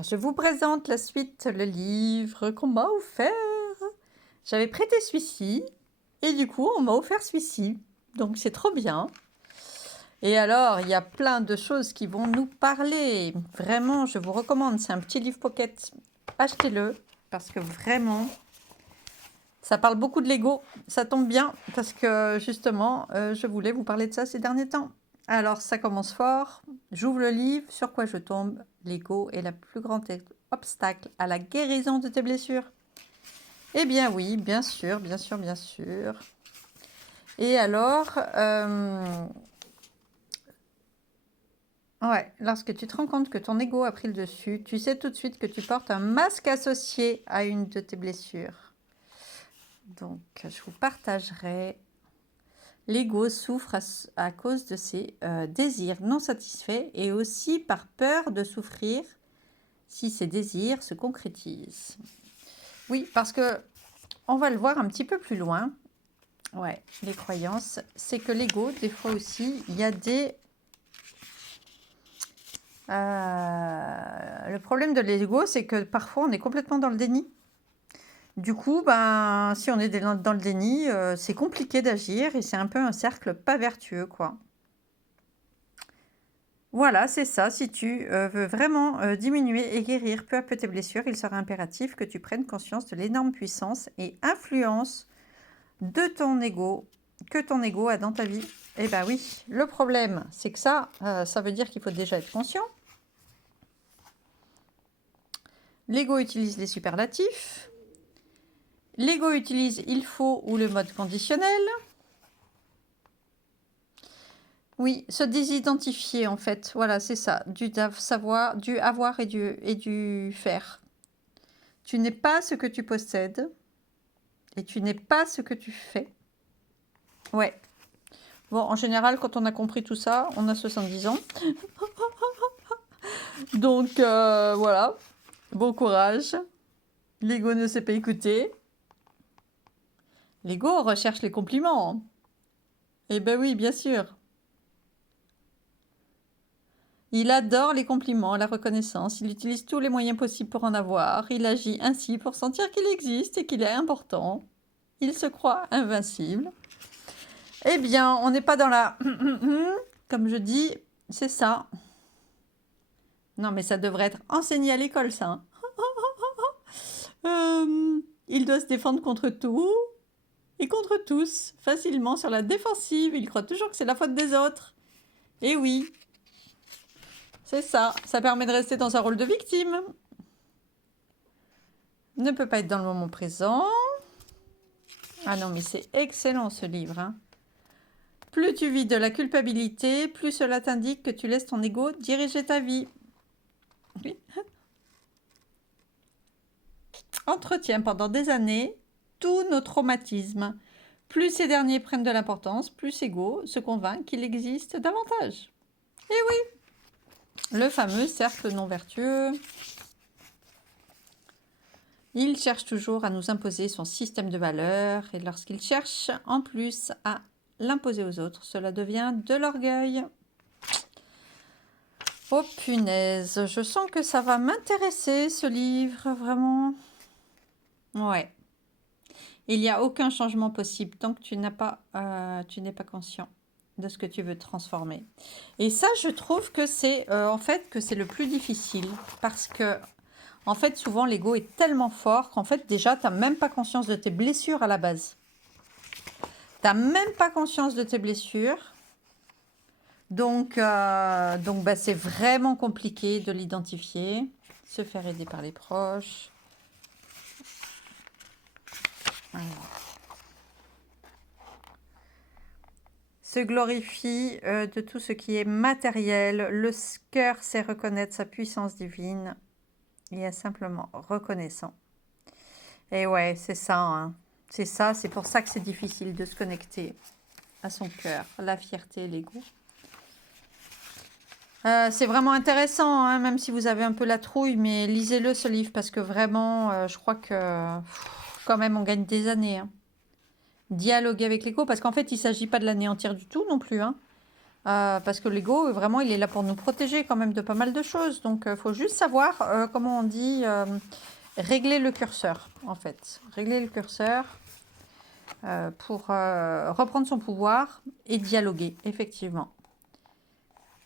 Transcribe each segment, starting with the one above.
Je vous présente la suite, le livre qu'on m'a offert. J'avais prêté celui-ci et du coup, on m'a offert celui-ci. Donc, c'est trop bien. Et alors, il y a plein de choses qui vont nous parler. Vraiment, je vous recommande. C'est un petit livre pocket. Achetez-le parce que vraiment, ça parle beaucoup de Lego. Ça tombe bien parce que justement, je voulais vous parler de ça ces derniers temps. Alors, ça commence fort. J'ouvre le livre. Sur quoi je tombe? Lego est la plus grande obstacle à la guérison de tes blessures. Eh bien oui, bien sûr, bien sûr, bien sûr. Et alors, ouais, lorsque tu te rends compte que ton ego a pris le dessus, tu sais tout de suite que tu portes un masque associé à une de tes blessures. Donc, je vous partagerai. L'ego souffre à cause de ses désirs non satisfaits et aussi par peur de souffrir si ces désirs se concrétisent. Oui, parce que on va le voir un petit peu plus loin. Ouais, les croyances, c'est que l'ego, des fois aussi, il y a des... le problème de l'ego, c'est que parfois, on est complètement dans le déni. Du coup, ben, si on est dans le déni, c'est compliqué d'agir et c'est un peu un cercle pas vertueux, quoi. Voilà, c'est ça. Si tu veux vraiment diminuer et guérir peu à peu tes blessures, il sera impératif que tu prennes conscience de l'énorme puissance et influence de ton ego, que ton ego a dans ta vie. Eh bien oui, le problème, c'est que ça veut dire qu'il faut déjà être conscient. L'ego utilise les superlatifs. L'ego utilise il faut ou le mode conditionnel. Oui, se désidentifier en fait, voilà, c'est ça, du savoir, du avoir et du faire. Tu n'es pas ce que tu possèdes et tu n'es pas ce que tu fais. Ouais. Bon, en général, quand on a compris tout ça, on a 70 ans. Donc, voilà. Bon courage. L'ego ne sait pas écouter. L'ego recherche les compliments. Eh ben oui, bien sûr. Il adore les compliments, la reconnaissance. Il utilise tous les moyens possibles pour en avoir. Il agit ainsi pour sentir qu'il existe et qu'il est important. Il se croit invincible. Eh bien, on n'est pas dans la... Comme je dis, c'est ça. Non, mais ça devrait être enseigné à l'école, ça. Il doit se défendre contre tout et contre tous, facilement sur la défensive. Il croit toujours que c'est la faute des autres. Et oui, c'est ça. Ça permet de rester dans un rôle de victime. Ne peut pas être dans le moment présent. Ah non, mais c'est excellent ce livre. Hein. Plus tu vis de la culpabilité, plus cela t'indique que tu laisses ton ego diriger ta vie. Oui. Entretient pendant des années tous nos traumatismes. Plus ces derniers prennent de l'importance, plus ego se convainc qu'il existe davantage. Et oui, le fameux cercle non vertueux. Il cherche toujours à nous imposer son système de valeurs et lorsqu'il cherche en plus à l'imposer aux autres, cela devient de l'orgueil. Oh punaise, je sens que ça va m'intéresser ce livre, vraiment. Ouais. Il n'y a aucun changement possible tant que tu n'es pas conscient de ce que tu veux transformer. Et ça, je trouve que c'est en fait que c'est le plus difficile parce que en fait, souvent l'ego est tellement fort qu'en fait déjà tu n'as même pas conscience de tes blessures à la base. Tu n'as même pas conscience de tes blessures. Donc bah, c'est vraiment compliqué de l'identifier. Se faire aider par les proches. Voilà. Se glorifie de tout ce qui est matériel. Le cœur sait reconnaître sa puissance divine et est simplement reconnaissant. Et ouais, c'est ça. Hein. C'est ça, c'est pour ça que c'est difficile de se connecter à son cœur, la fierté, l'ego. C'est vraiment intéressant, hein, même si vous avez un peu la trouille, mais lisez-le ce livre parce que vraiment, je crois que quand même on gagne des années. Hein. Dialoguer avec l'ego, parce qu'en fait il ne s'agit pas de l'anéantir du tout non plus. Hein. Parce que l'ego, vraiment, il est là pour nous protéger quand même de pas mal de choses. Donc, il faut juste savoir, comment on dit, régler le curseur, en fait. Régler le curseur pour reprendre son pouvoir et dialoguer, effectivement.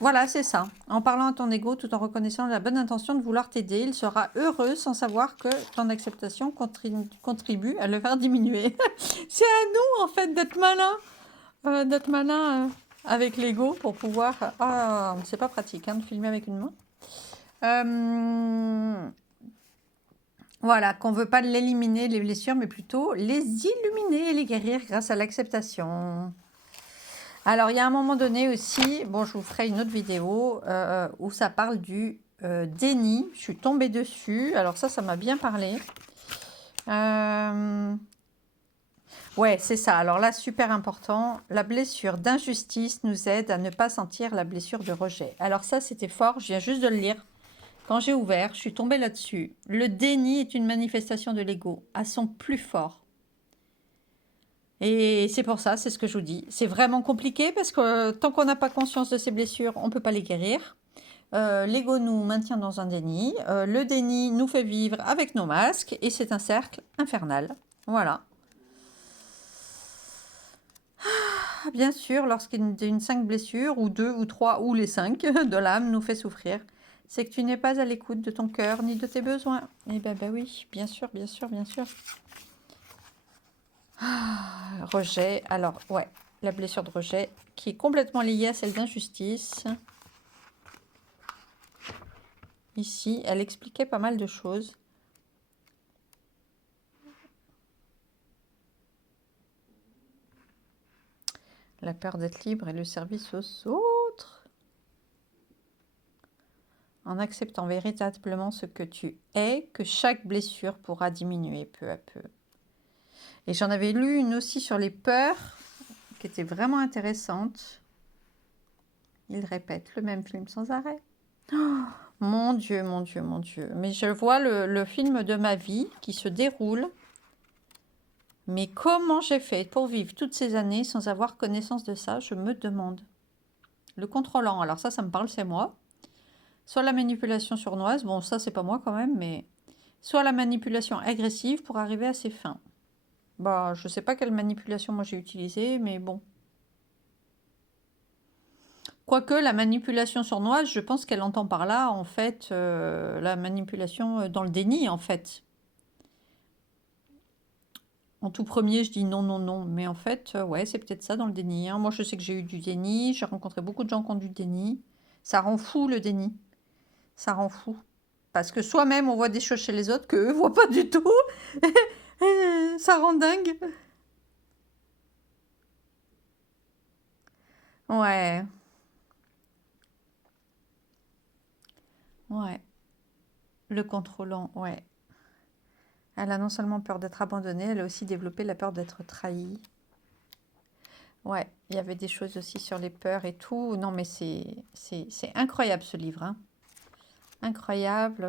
Voilà, c'est ça. En parlant à ton ego tout en reconnaissant la bonne intention de vouloir t'aider, il sera heureux sans savoir que ton acceptation contribue à le faire diminuer. C'est à nous, en fait, d'être malin avec l'ego pour pouvoir... Ah, c'est pas pratique hein, de filmer avec une main. Voilà, qu'on veut pas l'éliminer, les blessures, mais plutôt les illuminer et les guérir grâce à l'acceptation. Alors, il y a un moment donné aussi, bon, je vous ferai une autre vidéo où ça parle du déni. Je suis tombée dessus. Alors ça m'a bien parlé. Ouais, c'est ça. Alors là, super important. La blessure d'injustice nous aide à ne pas sentir la blessure de rejet. Alors ça, c'était fort. Je viens juste de le lire. Quand j'ai ouvert, je suis tombée là-dessus. Le déni est une manifestation de l'ego à son plus fort. Et c'est pour ça, c'est ce que je vous dis. C'est vraiment compliqué parce que tant qu'on n'a pas conscience de ces blessures, on ne peut pas les guérir. L'ego nous maintient dans un déni. Le déni nous fait vivre avec nos masques et c'est un cercle infernal. Voilà. Ah, bien sûr, lorsqu'une 5 blessures, ou 2, ou 3, ou les 5 de l'âme nous fait souffrir, c'est que tu n'es pas à l'écoute de ton cœur ni de tes besoins. Eh bien, bah oui, bien sûr, bien sûr, bien sûr. Rejet, alors ouais, la blessure de rejet qui est complètement liée à celle d'injustice. Ici, elle expliquait pas mal de choses. La peur d'être libre et le service aux autres. En acceptant véritablement ce que tu es, que chaque blessure pourra diminuer peu à peu. Et j'en avais lu une aussi sur les peurs, qui était vraiment intéressante. Il répète le même film sans arrêt. Oh, mon Dieu, mon Dieu, mon Dieu. Mais je vois le film de ma vie qui se déroule. Mais comment j'ai fait pour vivre toutes ces années sans avoir connaissance de ça, je me demande. Le contrôlant, alors ça me parle, c'est moi. Soit la manipulation sournoise, bon ça c'est pas moi quand même, mais... Soit la manipulation agressive pour arriver à ses fins. Bah, je sais pas quelle manipulation moi j'ai utilisée, mais bon. Quoique la manipulation sournoise, je pense qu'elle entend par là, en fait, la manipulation dans le déni, en fait. En tout premier, je dis non, non, non. Mais en fait, ouais, c'est peut-être ça dans le déni. Hein. Moi, je sais que j'ai eu du déni. J'ai rencontré beaucoup de gens qui ont du déni. Ça rend fou, le déni. Ça rend fou. Parce que soi-même, on voit des choses chez les autres qu'eux ne voient pas du tout. Ça rend dingue. Ouais. Ouais. Le contrôlant, ouais. Elle a non seulement peur d'être abandonnée, elle a aussi développé la peur d'être trahie. Ouais, il y avait des choses aussi sur les peurs et tout. Non, mais c'est incroyable ce livre. Hein. Incroyable.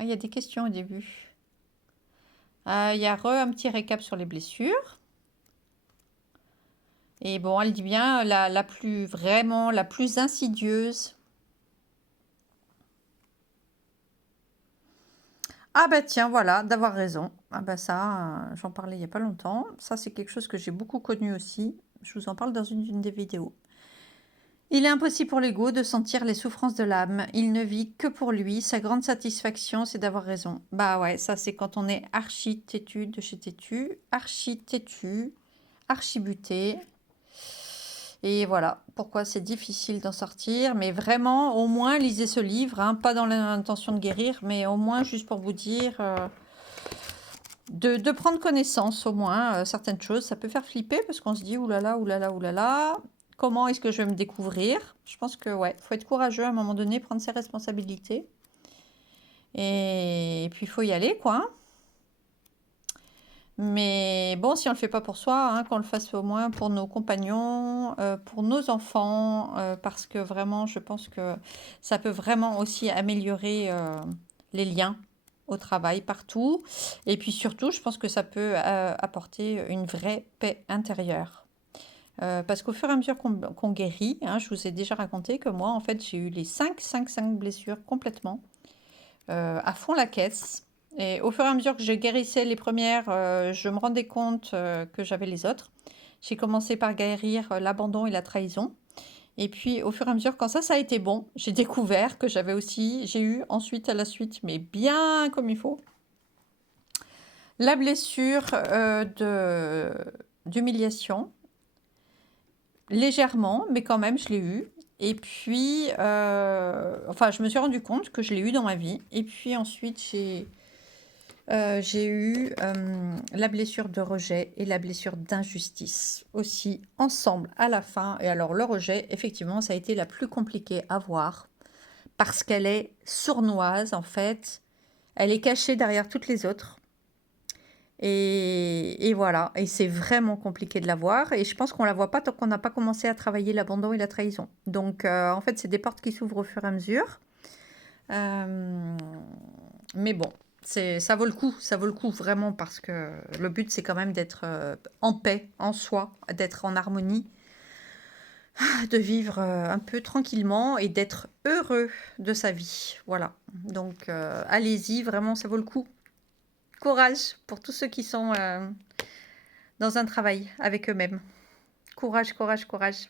Il y a des questions au début. Il y a un petit récap sur les blessures. Et bon, elle dit bien la plus insidieuse. Ah bah tiens, voilà, d'avoir raison. Ah bah ça, j'en parlais il n'y a pas longtemps. Ça, c'est quelque chose que j'ai beaucoup connu aussi. Je vous en parle dans une des vidéos. Il est impossible pour l'ego de sentir les souffrances de l'âme. Il ne vit que pour lui. Sa grande satisfaction, c'est d'avoir raison. Bah ouais, ça c'est quand on est archi têtu de chez têtu, archi têtu, archi buté. Et voilà, pourquoi c'est difficile d'en sortir. Mais vraiment, au moins, lisez ce livre. Hein, pas dans l'intention de guérir, mais au moins juste pour vous dire... de prendre connaissance au moins certaines choses. Ça peut faire flipper parce qu'on se dit oulala, oulala, oulala. Comment est-ce que je vais me découvrir? Je pense que ouais, faut être courageux à un moment donné, prendre ses responsabilités. Et puis il faut y aller, quoi. Mais bon, si on ne le fait pas pour soi, hein, qu'on le fasse au moins pour nos compagnons, pour nos enfants, parce que vraiment, je pense que ça peut vraiment aussi améliorer les liens. au travail, partout. Et puis surtout, je pense que ça peut apporter une vraie paix intérieure. Parce qu'au fur et à mesure qu'on guérit, hein, je vous ai déjà raconté que moi, en fait, j'ai eu les 5 blessures complètement, à fond la caisse. Et au fur et à mesure que je guérissais les premières, je me rendais compte que j'avais les autres. J'ai commencé par guérir l'abandon et la trahison. Et puis, au fur et à mesure, quand ça a été bon, j'ai découvert que j'ai eu ensuite à la suite, mais bien comme il faut, la blessure d'humiliation, légèrement, mais quand même, je l'ai eu. Et puis, enfin, je me suis rendu compte que je l'ai eu dans ma vie. Et puis ensuite, j'ai eu la blessure de rejet et la blessure d'injustice aussi ensemble à la fin. Et alors, le rejet, effectivement, ça a été la plus compliquée à voir parce qu'elle est sournoise, en fait. Elle est cachée derrière toutes les autres. Et voilà, et c'est vraiment compliqué de la voir. Et je pense qu'on la voit pas tant qu'on n'a pas commencé à travailler l'abandon et la trahison. Donc, en fait, c'est des portes qui s'ouvrent au fur et à mesure. Mais bon, ça vaut le coup vraiment, parce que le but, c'est quand même d'être en paix, en soi, d'être en harmonie, de vivre un peu tranquillement et d'être heureux de sa vie. Voilà. Donc, allez-y, vraiment, ça vaut le coup. Courage pour tous ceux qui sont dans un travail avec eux-mêmes. Courage, courage, courage.